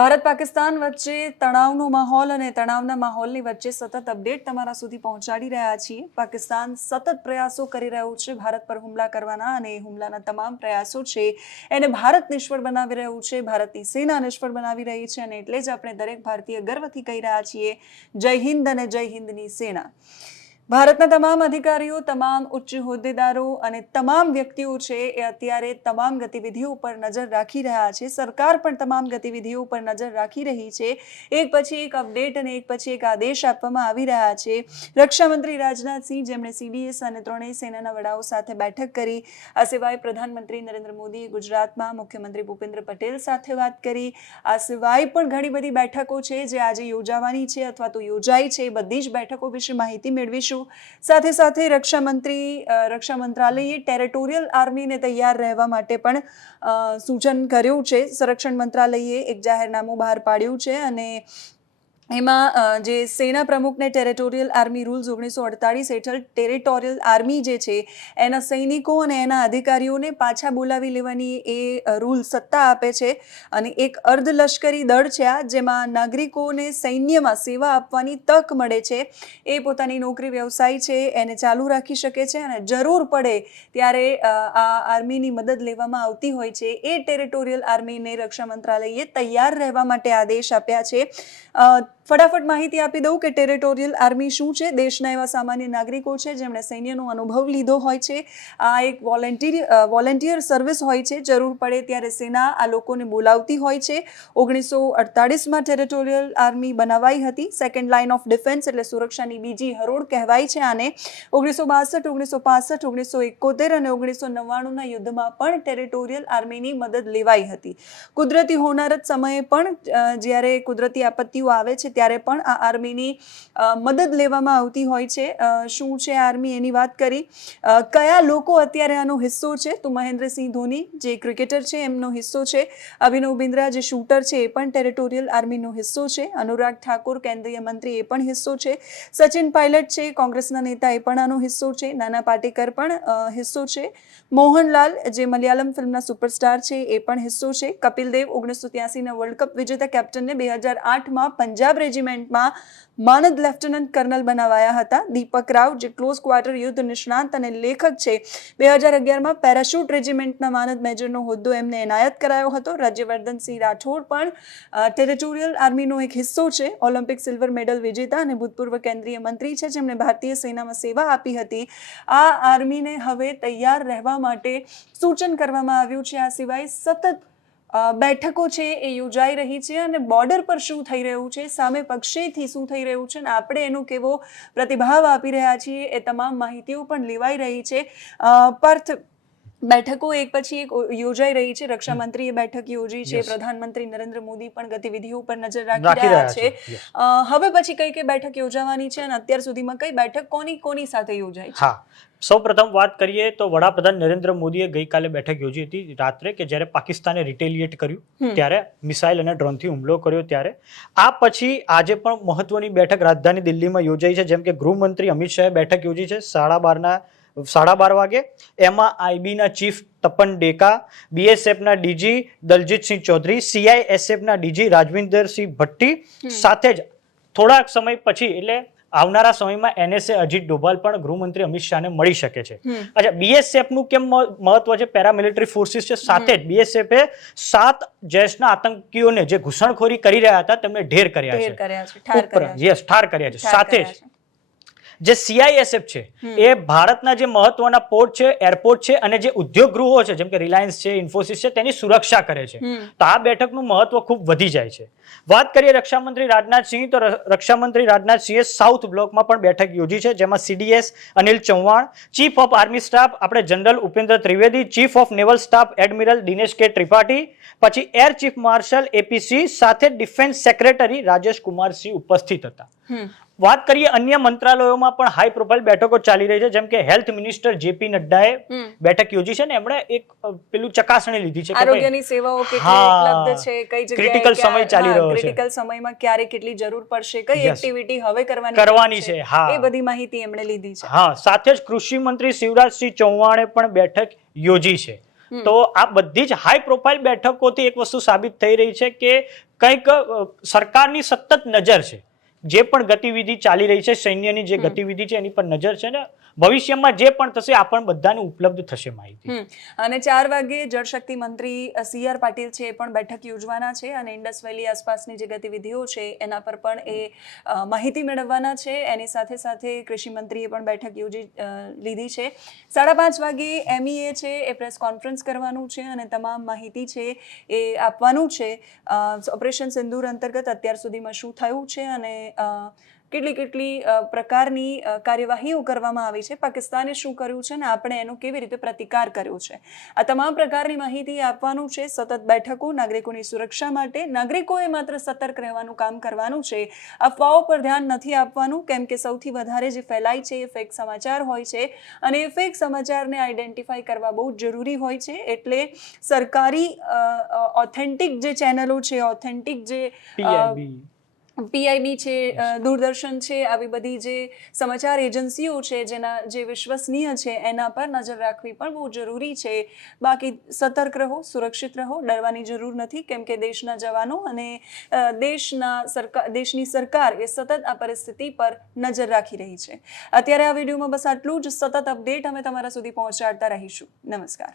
ભારત પાકિસ્તાન વચ્ચે તણાવનો માહોલ અને તણાવના માહોલની વચ્ચે સતત અપડેટ તમારા સુધી પહોંચાડી રહ્યા છીએ। પાકિસ્તાન સતત પ્રયાસો કરી રહ્યું છે ભારત પર હુમલા કરવાના અને હુમલાના તમામ પ્રયાસો છે એને ભારત નિષ્ફળ બનાવી રહ્યું છે, ભારતની સેના નિષ્ફળ બનાવી રહી છે અને એટલે જ આપણે દરેક ભારતીય ગર્વથી કહી રહ્યા છીએ જય હિન્દ અને જય હિન્દની સેના। ભારતના તમામ અધિકારીઓ, તમામ ઉચ્ચ હોદ્દેદારો અને તમામ વ્યક્તિઓ છે એ અત્યારે તમામ ગતિવિધિઓ પર નજર રાખી રહ્યા છે। સરકાર પણ તમામ ગતિવિધિઓ પર નજર રાખી રહી છે। એક પછી એક અપડેટ અને એક પછી એક આદેશ આપવામાં આવી રહ્યા છે। રક્ષામંત્રી રાજનાથસિંહ જેમણે CDS અને ત્રણેય સેનાના વડાઓ સાથે બેઠક કરી, આ સિવાય પ્રધાનમંત્રી નરેન્દ્ર મોદીએ ગુજરાતમાં મુખ્યમંત્રી ભૂપેન્દ્ર પટેલ સાથે વાત કરી, આ સિવાય પણ ઘણી બધી બેઠકો છે જે આજે યોજાવાની છે અથવા તો યોજાઈ છે। બધી જ બેઠકો વિશે માહિતી મેળવીશું। સાથે સાથે રક્ષા મંત્રાલયે ટેરેટોરિયલ આર્મીને તૈયાર રહેવા માટે પણ સૂચન કર્યું છે। સંરક્ષણ મંત્રાલયે એક જાહેરનામું બહાર પાડ્યું છે અને એમાં જે સેના પ્રમુખને ટેરેટોરિયલ આર્મી રૂલ્સ 1948 હેઠળ ટેરેટોરિયલ આર્મી જે છે એના સૈનિકો અને એના અધિકારીઓને પાછા બોલાવી લેવાની એ રૂલ સત્તા આપે છે અને એક અર્ધલશ્કરી દળ છે આ, જેમાં નાગરિકોને સૈન્યમાં સેવા આપવાની તક મળે છે। એ પોતાની નોકરી વ્યવસાય છે એને ચાલુ રાખી શકે છે અને જરૂર પડે ત્યારે આ આર્મીની મદદ લેવામાં આવતી હોય છે। એ ટેરેટોરિયલ આર્મીને રક્ષા મંત્રાલયે તૈયાર રહેવા માટે આદેશ આપ્યા છે। ફટાફટ માહિતી આપી દઉં કે ટેરેટોરિયલ આર્મી શું છે। દેશના એવા સામાન્ય નાગરિકો છે જેમણે સૈન્યનો અનુભવ લીધો હોય છે। આ એક વોલેન્ટિયર સર્વિસ હોય છે। જરૂર પડે ત્યારે સેના આ લોકોને બોલાવતી હોય છે। 1948માં ટેરેટોરિયલ આર્મી બનાવાઈ હતી। સેકન્ડ લાઇન ઓફ ડિફેન્સ એટલે સુરક્ષાની બીજી હરોળ કહેવાય છે આને। 1962, 1965, 1971 અને 1999ના યુદ્ધમાં પણ ટેરેટોરિયલ આર્મીની મદદ લેવાઈ હતી। કુદરતી હોનારત સમયે પણ જ્યારે કુદરતી આપત્તિઓ આવે છે ત્યારે પણ આ આર્મીની મદદ લેવામાં આવતી હોય છે। શું છે આર્મી એની વાત કરી। કયા લોકો અત્યારે આનો હિસ્સો છે તો મહેન્દ્રસિંહ ધોની જે ક્રિકેટર છે એમનો હિસ્સો છે। અભિનવ બિંદ્રા જે શૂટર છે એ પણ ટેરેટોરિયલ આર્મીનો હિસ્સો છે। અનુરાગ ઠાકુર કેન્દ્રીય મંત્રી એ પણ હિસ્સો છે। સચિન પાયલટ છે કોંગ્રેસના નેતા એ પણ આનો હિસ્સો છે। નાના પાટેકર પણ હિસ્સો છે। મોહનલાલ જે મલયાલમ ફિલ્મના સુપરસ્ટાર છે એ પણ હિસ્સો છે। કપિલ દેવ 1983ના વર્લ્ડ કપ વિજેતા કેપ્ટનને 2008માં પંજાબ રેજિમેન્ટમાં માનદ લેફ્ટનન્ટ કર્નલ બનાવાયા હતા। દીપક રાવ જે ક્લોઝ ક્વાર્ટર યુદ્ધ નિષ્ણાંત અને લેખક છે 2011માં પેરાશૂટ રેજિમેન્ટના માનદ મેજરનો હોદ્દો એમને એનાયત કરાયો હતો। રાજ્યવર્ધનસિંહ રાઠોડ પણ ટેરેટોરિયલ આર્મીનો એક હિસ્સો છે। ઓલિમ્પિક સિલ્વર મેડલ વિજેતા અને ભૂતપૂર્વ કેન્દ્રીય મંત્રી છે જેમણે ભારતીય સેનામાં સેવા આપી હતી। આ આર્મીને હવે તૈયાર રહેવા માટે સૂચન કરવામાં આવ્યું છે। આ સિવાય સતત બેઠકો છે એ યોજાઈ રહી છે અને બોર્ડર પર શું થઈ રહ્યું છે, સામે પક્ષેથી શું થઈ રહ્યું છે અને આપણે એનો કેવો પ્રતિભાવ આપી રહ્યા છીએ એ તમામ માહિતીઓ પણ લેવાઈ રહી છે। પર્થ બેઠકો એક પછી એક યોજાઈ રહી છે। રક્ષામંત્રીએ બેઠક યોજી છે, પ્રધાનમંત્રી નરેન્દ્ર મોદી પણ ગતિવિધિઓ પર નજર રાખી રહ્યા છે। હવે પછી કઈ બેઠક યોજાવાની છે અને અત્યાર સુધીમાં કઈ બેઠક કોની સાથે યોજાઈ છે? સૌપ્રથમ વાત કરીએ તો વડાપ્રધાન નરેન્દ્ર મોદીએ ગઈકાલે બેઠક યોજી હતી રાત્રે કે જ્યારે પાકિસ્તાને રિટેલિએટ કર્યું ત્યારે મિસાઇલ અને ડ્રોનથી હુમલો કર્યો ત્યારે। આ પછી આજે પણ મહત્વની બેઠક રાજધાની દિલ્હીમાં યોજાઈ છે। જેમ કે ગૃહમંત્રી અમિત શાહે બેઠક યોજી છે 12:30 વાગે। એમાં આઈબીના ચીફ તપન ડેકા, BSFના ડીજી દલજીતસિંહ ચૌધરી, CISFના ડીજી રાજવિન્દરસિંહ ભટ્ટી સાથે જ થોડાક સમય પછી એટલે આવનારા સમયમાં NSA અજીત ડોભાલ પણ ગૃહમંત્રી અમિત શાહને મળી શકે છે। અચ્છા, BSF નું કેમ મહત્વ છે? પેરામિલિટરી ફોર્સિસ છે। સાથે જ BSF એ 7 જૈશના આતંકીઓને જે ઘૂસણખોરી કરી રહ્યા હતા તેમને ઠાર કર્યા છે। સાથે જ જે CISF છે એ ભારતના જે મહત્વના પોર્ટ છે, એરપોર્ટ છે અને જે ઉદ્યોગ ગૃહો છે જેમ કે રિલાયન્સ છે, ઇન્ફોસિસ છે તેની સુરક્ષા કરે છે। તો આ બેઠકનું મહત્વ ખૂબ વધી જાય છે। વાત કરીએ રક્ષામંત્રી રાજનાથસિંહ તો રક્ષામંત્રી રાજનાથસિંહે સાઉથ બ્લોકમાં પણ બેઠક યોજી છે જેમાં CDS Anil Chauhan, chief of army staff આપણે general Upendra Trivedi, chief of naval staff admiral Dinesh K Tripathi, પછી એર ચીફ માર્શલ APC સાથે ડિફેન્સ સેક્રેટરી રાજેશ કુમારસિંહ ઉપસ્થિત હતા। વાત કરીએ અન્ય મંત્રાલયોમાં પણ હાઈ પ્રોફાઇલ બેઠકો ચાલી રહી છે જેમ કે હેલ્થ મિનિસ્ટર JP નડ્ડાએ બેઠક યોજી છે ને એમણે એક પેલું ચકાસણી લીધી છે કે આરોગ્યની સેવાઓ કેટલી ઉપલબ્ધ છે, કઈ જગ્યાએ ક્રિટિકલ સમય ચાલી રહ્યો છે, ક્રિટિકલ સમયમાં ક્યારે કેટલી જરૂર પડશે, કઈ એક્ટિવિટી હવે કરવાની છે એ બધી માહિતી એમણે લીધી છે। સાથે જ કૃષિ મંત્રી શિવરાજસિંહ ચૌહાણે પણ બેઠક યોજી છે। તો આ બધી જ હાઈ પ્રોફાઇલ બેઠકોથી એક વસ્તુ સાબિત થઈ રહી છે કે કંઈક સરકારની સતત નજર છે, જે પણ ગતિવિધિ ચાલી રહી છે, સૈન્યની જે ગતિવિધિ છે એની પર નજર છે ને ભવિષ્યમાં જે પણ થશે આપણ બધાને ઉપલબ્ધ થશે માહિતી. અને 4 વાગે જળશક્તિ મંત્રી CR પાટીલ છે એ પણ બેઠક યોજવાના છે અને ઇન્ડસ વેલી આસપાસની જે ગતિવિધિઓ છે એના પર પણ એ માહિતી મેળવવાના છે. એની સાથે સાથે કૃષિ મંત્રીએ પણ બેઠક લીધી છે. 5:30 વાગે MEA છે એ પ્રેસ કોન્ફરન્સ કરવાનું છે અને તમામ માહિતી છે એ આપવાનું છે. ઓપરેશન સિંદૂર અંતર્ગત અત્યાર સુધીમાં શું થયું છે અને કેટલી પ્રકારની કાર્યવાહીઓ કરવામાં આવી છે, પાકિસ્તાને શું કર્યું છે અને આપણે એનો કેવી રીતે પ્રતિકાર કર્યો છે, આ તમામ પ્રકારની માહિતી આપવાનું છે. સતત બેઠકો નાગરિકોની સુરક્ષા માટે નાગરિકોએ માત્ર સતર્ક રહેવાનું કામ કરવાનું છે. અફવાઓ પર ધ્યાન નથી આપવાનું, કેમ કે સૌથી વધારે જે ફેલાય છે એ ફેક સમાચાર હોય છે અને એ ફેક સમાચારને આઈડેન્ટિફાઈ કરવા બહુ જ જરૂરી હોય છે. એટલે સરકારી ઓથેન્ટિક જે ચેનલો છે, ઓથેન્ટિક જે PIB છે, દૂરદર્શન છે, આવી બધી જે સમાચાર એજન્સીઓ છે જે વિશ્વસનીય છે એના પર નજર રાખવી પણ બહુ જરૂરી છે. બાકી સતર્ક રહો, સુરક્ષિત રહો, ડરવાની જરૂર નથી, કેમ કે દેશના જવાનો અને દેશની સરકાર એ સતત આ પરિસ્થિતિ પર નજર રાખી રહી છે. અત્યારે આ વિડીયોમાં બસ આટલું જ. સતત અપડેટ અમે તમારા સુધી પહોંચાડતા રહીશું. નમસ્કાર.